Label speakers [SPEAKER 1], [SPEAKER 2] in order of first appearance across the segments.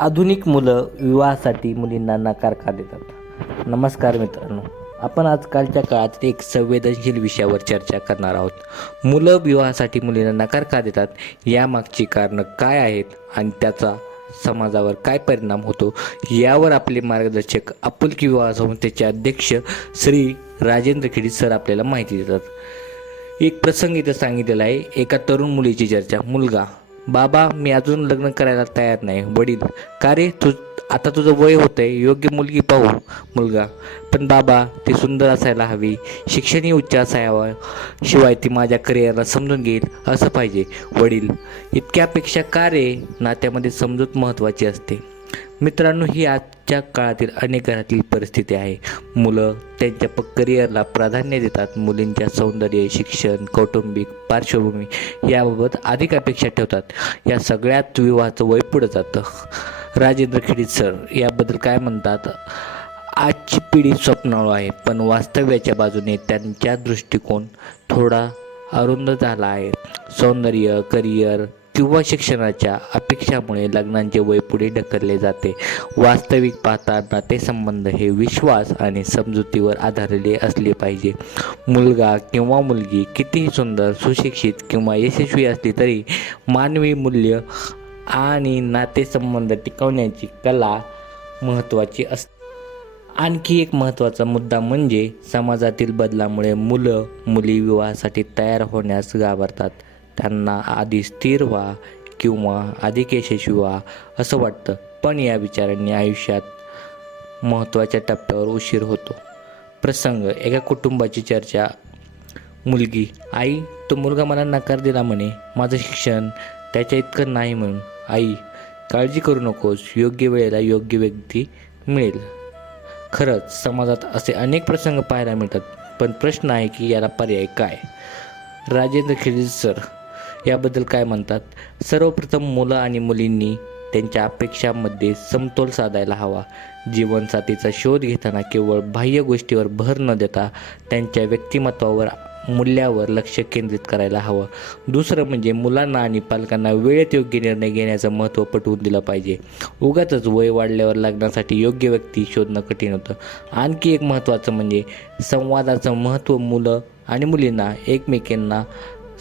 [SPEAKER 1] आधुनिक मुलं विवाहासाठी मुलींना नकार का देतात? नमस्कार मित्रांनो आपण आजकालच्या काळात एक संवेदनशील विषयावर चर्चा करणार आहोत. मुलं विवाहासाठी मुलींना नकार का देतात? यामागची कारणं काय आहेत आणि त्याचा समाजावर काय परिणाम होतो? यावर आपले मार्गदर्शक आपुलकी विवाह संस्थेचे अध्यक्ष श्री राजेंद्र खेडी सर आपल्याला माहिती देतात. एक प्रसंग इथं सांगितलेला आहे. एका तरुण मुलीची चर्चा मुलगा बाबा मी अजून लग्न करायला तयार नाही. वडील का रे? तू आता तुझं वय होतंय योग्य मुलगी पाहू मुलगा. पण बाबा ती सुंदर असायला हवी. शिक्षणही उच्च असावं. शिवाय ती माझ्या करिअरला समजून घेईल असं पाहिजे. वडील इतक्यापेक्षा का रे? नात्यामध्ये समजूत महत्त्वाची असते. मित्रांनो ही आजच्या काळातील अनेक घरातील परिस्थिती आहे. मुलं त्यांच्या प करिअरला प्राधान्य देतात. मुलींच्या सौंदर्य शिक्षण कौटुंबिक पार्श्वभूमी याबाबत अधिक अपेक्षा ठेवतात. या सगळ्यात विवाहाचं वय पुढं जातं. राजेंद्र खेडीत सर याबद्दल काय म्हणतात? आजची पिढी स्वप्नाळू आहे पण वास्तव्याच्या बाजूने त्यांच्या दृष्टिकोन थोडा अरुंद झाला आहे. सौंदर्य करिअर किंवा शिक्षणाच्या अपेक्षामुळे लग्नांचे वय पुढे ढकलले जाते. वास्तविक पाहता नातेसंबंध हे विश्वास आणि समजुतीवर आधारलेले असले पाहिजे. मुलगा किंवा मुलगी कितीही सुंदर सुशिक्षित किंवा यशस्वी असली तरी मानवी मूल्य आणि नातेसंबंध टिकवण्याची कला महत्त्वाची असते. आणखी एक महत्त्वाचा मुद्दा म्हणजे समाजातील बदलामुळे मुलं मुली विवाहासाठी तयार होण्यास घाबरतात. त्यांना आधी स्थिर व्हा किंवा अधिक यशस्वी व्हा असं वाटतं. पण या विचारांनी आयुष्यात महत्त्वाच्या टप्प्यावर उशीर होतो. प्रसंग एका कुटुंबाची चर्चा. मुलगी आई तो मुलगा मला नकार दिला म्हणे. माझं शिक्षण त्याच्या इतकं नाही म्हणून. आई काळजी करू नकोस. योग्य वेळेला योग्य व्यक्ती मिळेल. खरंच समाजात असे अनेक प्रसंग पाहायला मिळतात पण प्रश्न आहे की याला पर्याय काय? राजेंद्र खिल्जी सर याबद्दल काय म्हणतात? सर्वप्रथम मुलं आणि मुलींनी त्यांच्या अपेक्षांमध्ये समतोल साधायला हवा. जीवनसाथीचा शोध घेताना केवळ बाह्य गोष्टीवर भर न देता त्यांच्या व्यक्तिमत्वावर मूल्यावर लक्ष केंद्रित करायला हवं. दुसरं म्हणजे मुलांना आणि पालकांना वेळेत योग्य निर्णय घेण्याचं महत्त्व पटवून दिलं पाहिजे. उगाच वय वाढल्यावर लग्नासाठी योग्य व्यक्ती शोधणं कठीण होतं. आणखी एक महत्त्वाचं म्हणजे संवादाचं महत्त्व मुलं आणि मुलींना एकमेकांना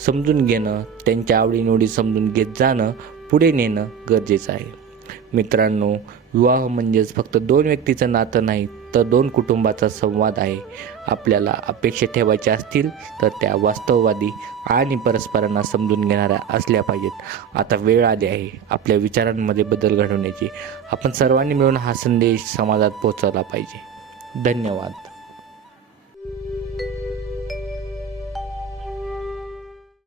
[SPEAKER 1] समजून घेणं त्यांच्या आवडीनिवडी समजून घेत जाणं पुढे नेणं गरजेचं आहे. मित्रांनो विवाह म्हणजेच फक्त दोन व्यक्तीचं नातं नाही तर दोन कुटुंबाचा संवाद आहे. आपल्याला अपेक्षा ठेवायच्या असतील तर त्या वास्तववादी आणि परस्परांना समजून घेणाऱ्या असल्या पाहिजेत. आता वेळ आली आहे आपल्या विचारांमध्ये बदल घडवण्याची. आपण सर्वांनी मिळून हा संदेश समाजात पोहोचवला पाहिजे. धन्यवाद.